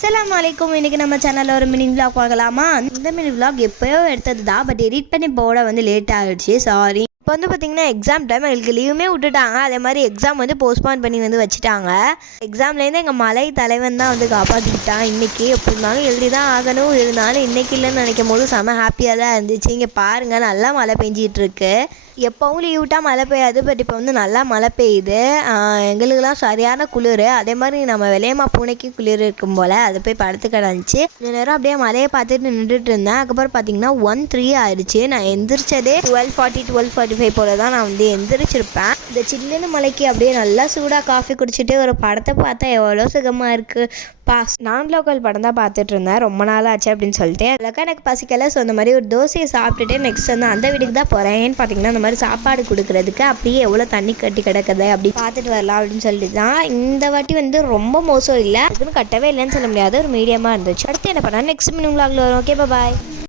அஸ்ஸலாமு அலைக்கும். இன்றைக்கி நம்ம சேனலில் ஒரு மினி விலாக் பார்க்கலாமா? இந்த மினி விலாக் எப்போயோ எடுத்தது தான், பட் எடிட் பண்ணி போட லேட் ஆகிடுச்சு, சாரி. இப்போ பார்த்திங்கன்னா எக்ஸாம் டைம் எங்களுக்கு லீவுமே விட்டுட்டாங்க. அதே மாதிரி எக்ஸாம் போஸ்ட்பான் பண்ணி வச்சுட்டாங்க. எக்ஸாம்லேருந்து எங்கள் மலை தலைவன் தான் காப்பாற்றிக்கிட்டான். இன்றைக்கி எப்படி இருந்தாலும் எழுதி தான் ஆகணும். இருந்தாலும் இன்றைக்கி இல்லைன்னு நினைக்கும் போது செம ஹாப்பியாக தான் இருந்துச்சு. இங்கே பாருங்கள், நல்லா மழை பெஞ்சிகிட்டு இருக்கு. எப்போவும் லீவ் விட்டால் மழை பெய்யாது, பட் இப்போ நல்லா மழை பெய்யுது. எங்களுக்கெல்லாம் சரியான குளிர். அதே மாதிரி நம்ம வெளியம்மா பூனைக்கு குளிர் இருக்கும் போல் அதை போய் படுத்து கிடந்துச்சு. கொஞ்ச நேரம் அப்படியே மழையை பார்த்துட்டு நின்றுட்டு இருந்தேன். அதுக்கப்புறம் பார்த்திங்கன்னா 1:03 ஆயிடுச்சு. நான் எந்திரிச்சதே 12:40 12:45 போல் தான் நான் எந்திரிச்சிருப்பேன். இந்த சில்லுன்னு மலைக்கு அப்படியே நல்லா சூடாக காஃபி குடிச்சிட்டு ஒரு படத்தை பார்த்தா எவ்வளோ சுகமாக இருக்குது. நான் லோக்கல் படம் தான் பார்த்துட்டு இருந்தேன், ரொம்ப நாள் ஆச்சு அப்படின்னு சொல்லிட்டு. அதுலக்கா எனக்கு பசிக்கலை. ஸோ அந்த மாதிரி ஒரு தோசையை சாப்பிட்டுட்டு நெக்ஸ்ட் அந்த வீட்டுக்கு தான் போகிறேன். ஏன்னு பார்த்தீங்கன்னா இந்த மாதிரி சாப்பாடு கொடுக்குறதுக்கு அப்படியே எவ்வளோ தண்ணி கட்டி கிடக்குது அப்படி பார்த்துட்டு வரலாம் அப்படின்னு சொல்லிட்டு தான். இந்த வாட்டி ரொம்ப மோசம் இல்லை, அதுக்குன்னு கட்டவே இல்லைன்னு சொல்ல முடியாது, ஒரு மீடியமாக இருந்துச்சு. அடுத்து என்ன பண்ணால் நெக்ஸ்ட் மினி விலாகில் வரும். ஓகே, பாய்.